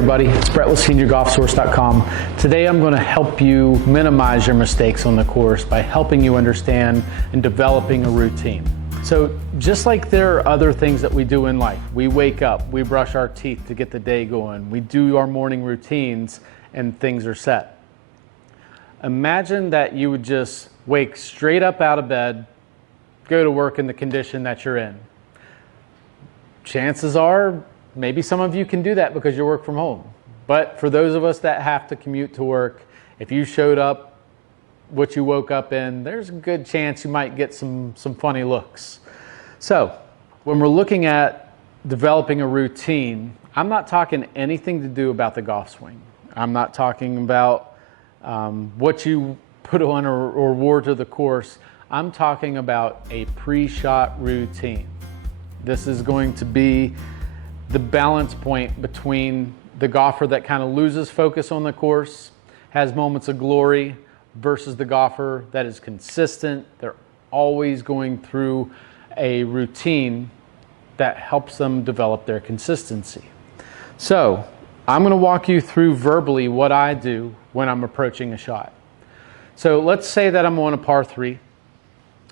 Everybody, it's Brett with SeniorGolfSource.com. Today I'm going to help you minimize your mistakes on the course by helping you understand and developing a routine. So just like there are other things that we do in life, we wake up, we brush our teeth to get the day going, we do our morning routines and things are set. Imagine that you would just wake straight up out of bed, go to work in the condition that you're in. Chances are maybe some of you can do that because you work from home. But for those of us that have to commute to work, if you showed up what you woke up in, there's a good chance you might get some funny looks. So when we're looking at developing a routine, I'm not talking anything to do about the golf swing. I'm not talking about what you put on or wore to the course. I'm talking about a pre-shot routine. This is going to be the balance point between the golfer that kind of loses focus on the course, has moments of glory, versus the golfer that is consistent. They're always going through a routine that helps them develop their consistency. So I'm going to walk you through verbally what I do when I'm approaching a shot. So let's say that I'm on a par 3.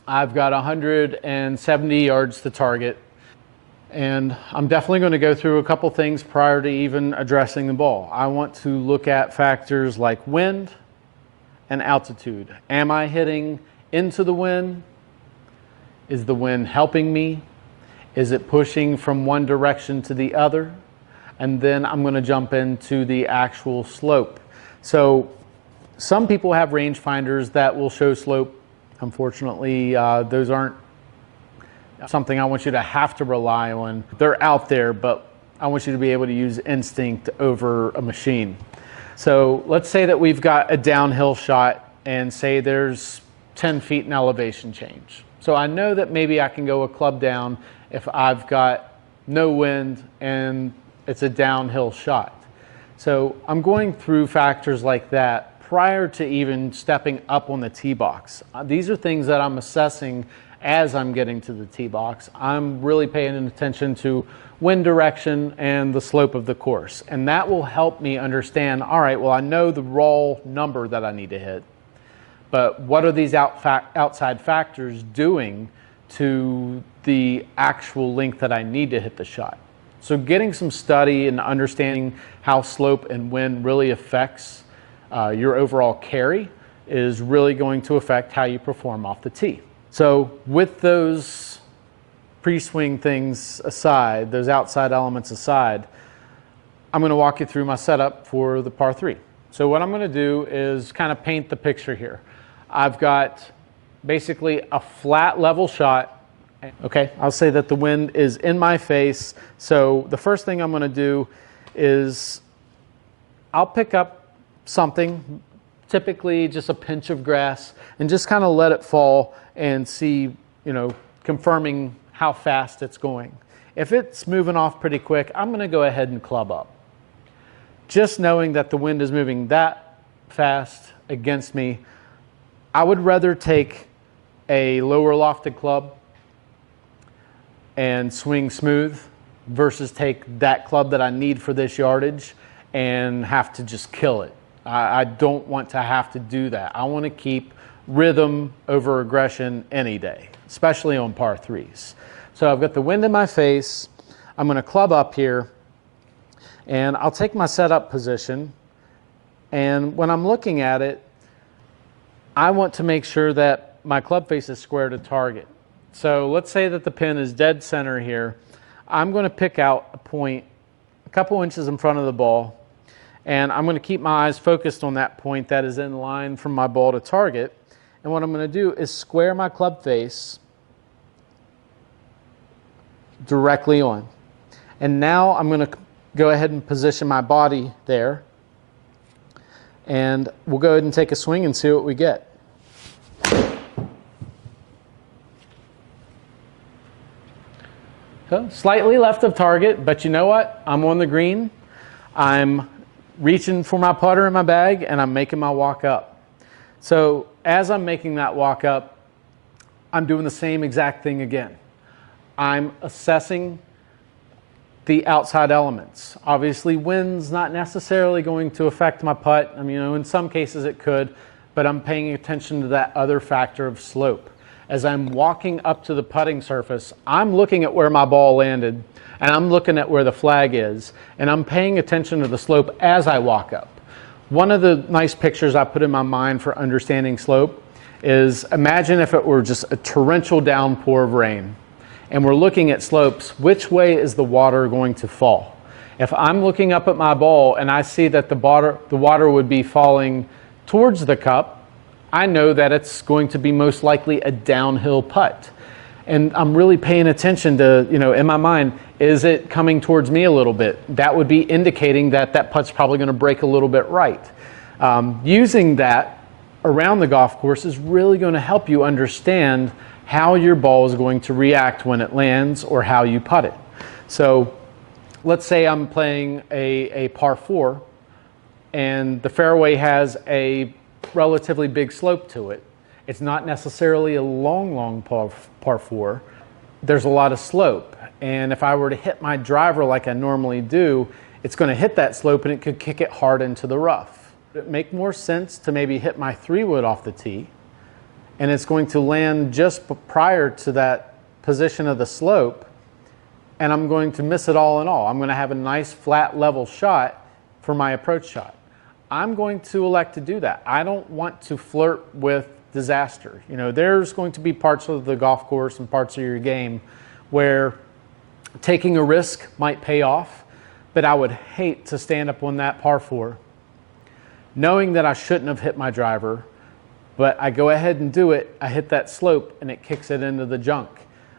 I've got 170 yards to target. And I'm definitely going to go through a couple things prior to even addressing the ball. I want to look at factors like wind and altitude. Am I hitting into the wind? Is the wind helping me? Is it pushing from one direction to the other? And then I'm going to jump into the actual slope. So some people have rangefinders that will show slope. Unfortunately, those aren't something I want you to have to rely on. They're out there, but I want you to be able to use instinct over a machine. So let's say that we've got a downhill shot and say there's 10 feet in elevation change. So I know that maybe I can go a club down if I've got no wind and it's a downhill shot. So I'm going through factors like that prior to even stepping up on the tee box. These are things that I'm assessing as I'm getting to the tee box. I'm really paying attention to wind direction and the slope of the course. And that will help me understand, all right, well, I know the raw number that I need to hit, but what are these outside factors doing to the actual length that I need to hit the shot? So getting some study and understanding how slope and wind really affects your overall carry is really going to affect how you perform off the tee. So with those pre-swing things aside, those outside elements aside, I'm going to walk you through my setup for the par 3. So what I'm going to do is kind of paint the picture here. I've got basically a flat level shot. Okay, I'll say that the wind is in my face. So the first thing I'm going to do is I'll pick up something, typically just a pinch of grass, and just kind of let it fall and see, confirming how fast it's going. If it's moving off pretty quick, I'm going to go ahead and club up. Just knowing that the wind is moving that fast against me, I would rather take a lower lofted club and swing smooth versus take that club that I need for this yardage and have to just kill it. I don't want to have to do that. I want to keep rhythm over aggression any day, especially on par 3s. So I've got the wind in my face. I'm going to club up here, and I'll take my setup position. And when I'm looking at it, I want to make sure that my club face is square to target. So let's say that the pin is dead center here. I'm going to pick out a point a couple inches in front of the ball, and I'm going to keep my eyes focused on that point that is in line from my ball to target. And what I'm going to do is square my club face directly on. And now I'm going to go ahead and position my body there. And we'll go ahead and take a swing and see what we get. So slightly left of target, but you know what? I'm on the green. I'm reaching for my putter in my bag, and I'm making my walk up. So as I'm making that walk up, I'm doing the same exact thing again. I'm assessing the outside elements. Obviously, wind's not necessarily going to affect my putt. I mean, in some cases it could, but I'm paying attention to that other factor of slope. As I'm walking up to the putting surface, I'm looking at where my ball landed, and I'm looking at where the flag is, and I'm paying attention to the slope as I walk up. One of the nice pictures I put in my mind for understanding slope is, imagine if it were just a torrential downpour of rain, and we're looking at slopes, which way is the water going to fall? If I'm looking up at my ball and I see that the water would be falling towards the cup, I know that it's going to be most likely a downhill putt. And I'm really paying attention to, in my mind, is it coming towards me a little bit? That would be indicating that that putt's probably going to break a little bit right. Using that around the golf course is really going to help you understand how your ball is going to react when it lands or how you putt it. So let's say I'm playing a par 4 and the fairway has a relatively big slope to it. It's not necessarily a long par 4. There's a lot of slope. And if I were to hit my driver like I normally do, it's going to hit that slope and it could kick it hard into the rough. Would it make more sense to maybe hit my 3-wood off the tee, and it's going to land just prior to that position of the slope, and I'm going to miss it all in all? I'm going to have a nice flat level shot for my approach shot. I'm going to elect to do that. I don't want to flirt with disaster. There's going to be parts of the golf course and parts of your game where taking a risk might pay off, but I would hate to stand up on that par 4 knowing that I shouldn't have hit my driver, but I go ahead and do it. I hit that slope and it kicks it into the junk.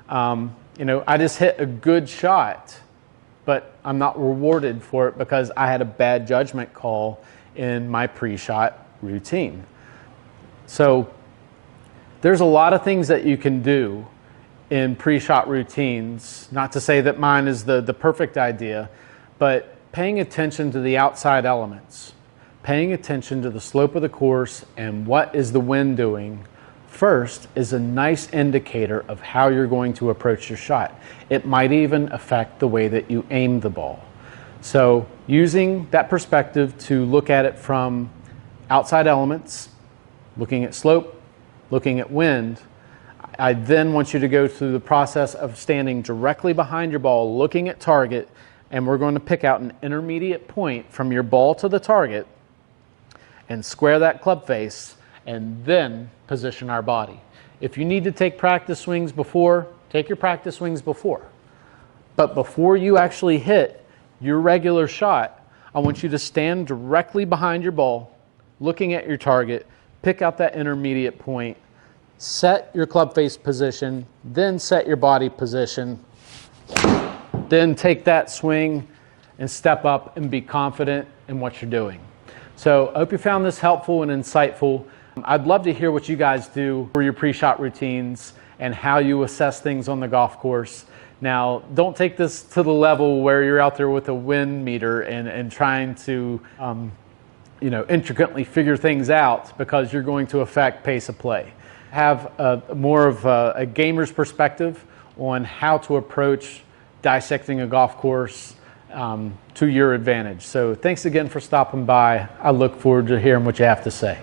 I just hit a good shot, but I'm not rewarded for it because I had a bad judgment call in my pre-shot routine. So there's a lot of things that you can do in pre-shot routines. Not to say that mine is the perfect idea, but paying attention to the outside elements, paying attention to the slope of the course and what is the wind doing first is a nice indicator of how you're going to approach your shot. It might even affect the way that you aim the ball. So using that perspective to look at it from outside elements, looking at slope, looking at wind, I then want you to go through the process of standing directly behind your ball, looking at target, and we're going to pick out an intermediate point from your ball to the target and square that club face and then position our body. If you need to take practice swings before, take your practice swings before. But before you actually hit your regular shot, I want you to stand directly behind your ball, looking at your target, pick out that intermediate point, set your club face position, then set your body position, then take that swing and step up and be confident in what you're doing. So I hope you found this helpful and insightful. I'd love to hear what you guys do for your pre-shot routines and how you assess things on the golf course. Now, don't take this to the level where you're out there with a wind meter and trying to intricately figure things out, because you're going to affect pace of play. Have more of a gamer's perspective on how to approach dissecting a golf course to your advantage. So thanks again for stopping by. I look forward to hearing what you have to say.